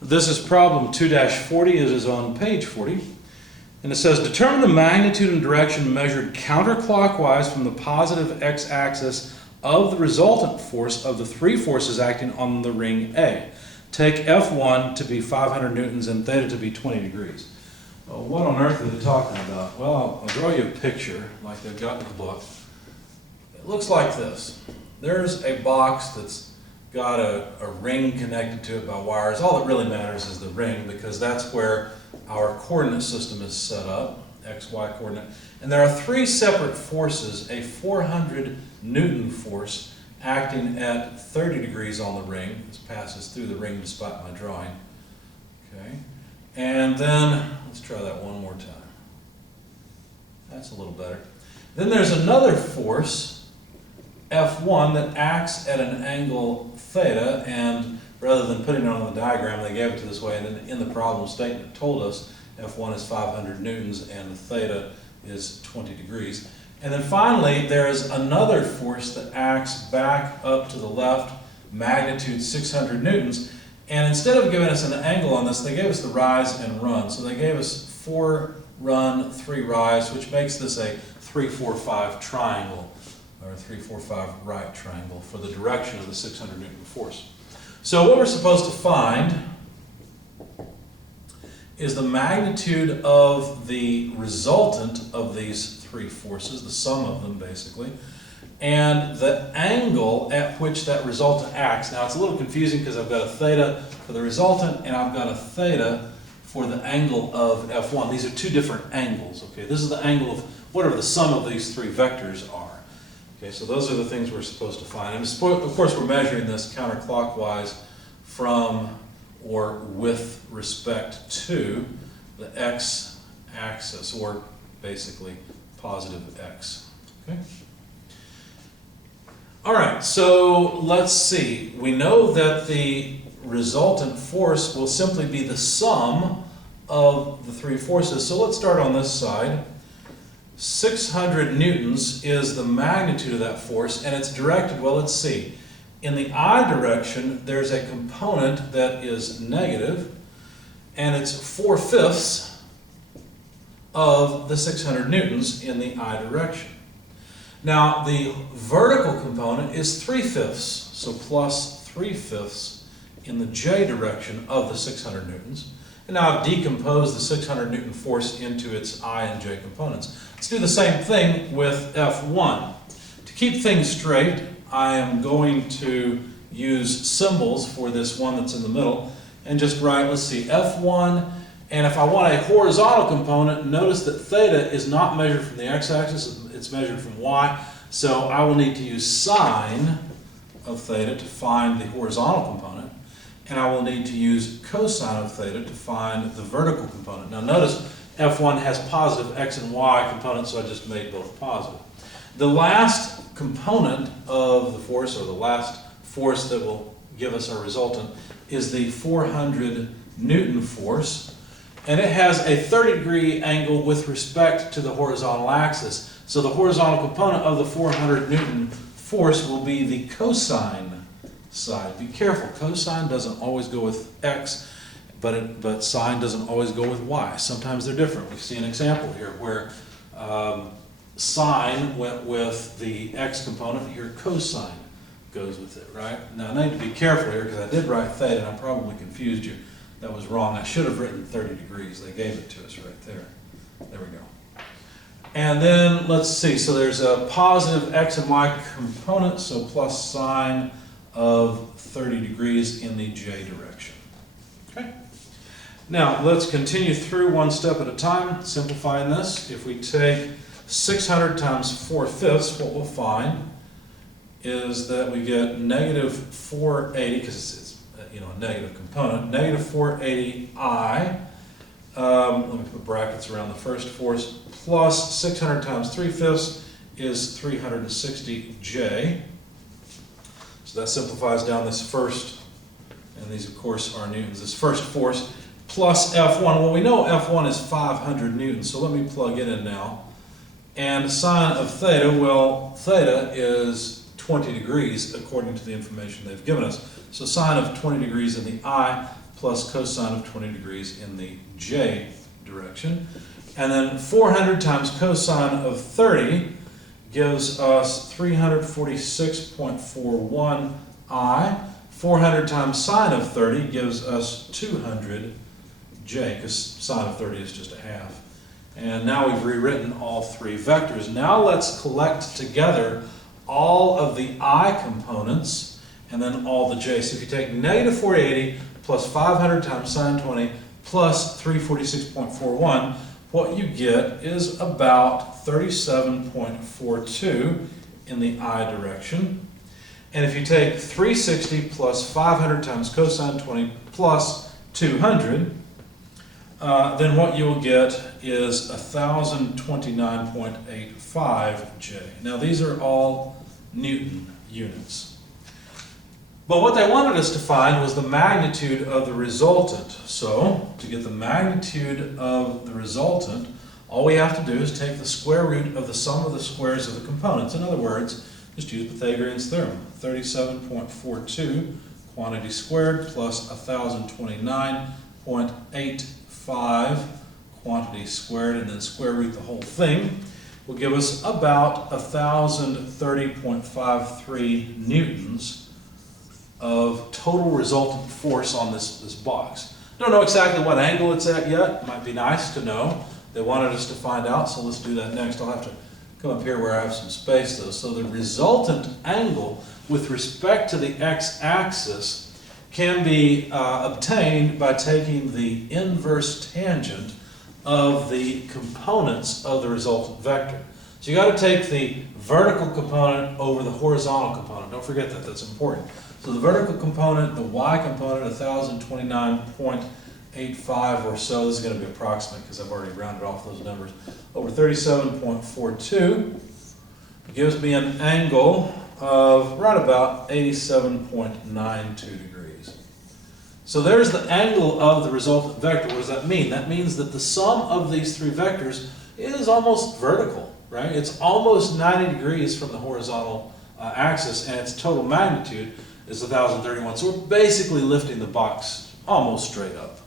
This is problem 2-40. It is on page 40. And it says, determine the magnitude and direction measured counterclockwise from the positive x-axis of the resultant force of the three forces acting on the ring A. Take F1 to be 500 newtons and theta to be 20 degrees. Well, what on earth are they talking about? Well, I'll draw you a picture like they've got in the book. It looks like this. There's a box that's got a ring connected to it by wires. All that really matters is the ring, because that's where our coordinate system is set up, x, y coordinate. And there are three separate forces: a 400 Newton force acting at 30 degrees on the ring. This passes through the ring despite my drawing. Okay. And then, let's try that one more time. That's a little better. Then there's another force, F1, that acts at an angle theta, and rather than putting it on the diagram, they gave it to this way, and in the problem statement it told us F1 is 500 newtons and theta is 20 degrees. And then finally, there's another force that acts back up to the left, magnitude 600 newtons, and instead of giving us an angle on this, they gave us the rise and run. So they gave us 4 run, 3 rise, which makes this a 3-4-5 triangle, or a 3-4-5 right triangle for the direction of the 600 Newton force. So what we're supposed to find is the magnitude of the resultant of these three forces, the sum of them basically, and the angle at which that resultant acts. Now it's a little confusing because I've got a theta for the resultant and I've got a theta for the angle of F1. These are two different angles. Okay, this is the angle of whatever the sum of these three vectors are. Okay, so those are the things we're supposed to find. And of course we're measuring this counterclockwise from or with respect to the x-axis, or basically positive x. Okay? All right, so let's see. We know that the resultant force will simply be the sum of the three forces. So let's start on this side. 600 newtons is the magnitude of that force, and it's directed, well, let's see. In the I direction, there's a component that is negative, and it's 4/5 of the 600 newtons in the I direction. Now, the vertical component is 3/5, so plus 3/5 in the J direction of the 600 newtons. And now I've decomposed the 600 Newton force into its I and J components. Let's do the same thing with F1. To keep things straight, I am going to use symbols for this one that's in the middle and just write, let's see, F1, and if I want a horizontal component, notice that theta is not measured from the x-axis, it's measured from y, so I will need to use sine of theta to find the horizontal component, and I will need to use cosine of theta to find the vertical component. Now notice F1 has positive x and y components, so I just made both positive. The last component of the force, or the last force that will give us our resultant, is the 400 Newton force, and it has a 30-degree angle with respect to the horizontal axis. So the horizontal component of the 400 Newton force will be the cosine side. Be careful, cosine doesn't always go with x, but sine doesn't always go with y. Sometimes they're different. We see an example here where sine went with the x component, here cosine goes with it, right? Now I need to be careful here because I did write theta and I probably confused you. That was wrong. I should have written 30 degrees. They gave it to us right there. There we go. And then let's see, so there's a positive x and y component, so plus sine of 30 degrees in the J direction. Okay? Now let's continue through one step at a time, simplifying this. If we take 600 times 4/5, what we'll find is that we get negative 480, because it's a negative component, negative 480I, let me put brackets around the first force, plus 600 times 3/5 is 360J. So that simplifies down this first, and these of course are newtons, this first force, plus F1. Well, we know F1 is 500 newtons, so let me plug it in now. And sine of theta, well, theta is 20 degrees according to the information they've given us. So sine of 20 degrees in the I, plus cosine of 20 degrees in the j direction. And then 400 times cosine of 30 gives us 346.41 I. 400 times sine of 30 gives us 200 j, because sine of 30 is just a half. And now we've rewritten all three vectors. Now let's collect together all of the I components and then all the j. So if you take negative 480 plus 500 times sine 20 plus 346.41, what you get is about 37.42 in the I direction. And if you take 360 plus 500 times cosine 20 plus 200, then what you'll get is 1029.85 J. Now these are all Newton units. But what they wanted us to find was the magnitude of the resultant. So, to get the magnitude of the resultant, all we have to do is take the square root of the sum of the squares of the components. In other words, just use Pythagorean's theorem. 37.42 quantity squared plus 1029.85 quantity squared, and then square root the whole thing, will give us about 1030.53 newtons of total resultant force on this box. Don't know exactly what angle it's at yet. Might be nice to know. They wanted us to find out, so let's do that next. I'll have to come up here where I have some space though. So the resultant angle with respect to the x-axis can be obtained by taking the inverse tangent of the components of the resultant vector. So you got to take the vertical component over the horizontal component. Don't forget that, that's important. So the vertical component, the y component, 1029.85 or so, this is going to be approximate because I've already rounded off those numbers, over 37.42 gives me an angle of right about 87.92 degrees. So there's the angle of the resultant vector. What does that mean? That means that the sum of these three vectors is almost vertical, right? It's almost 90 degrees from the horizontal axis, and its total magnitude is 1031. So we're basically lifting the box almost straight up.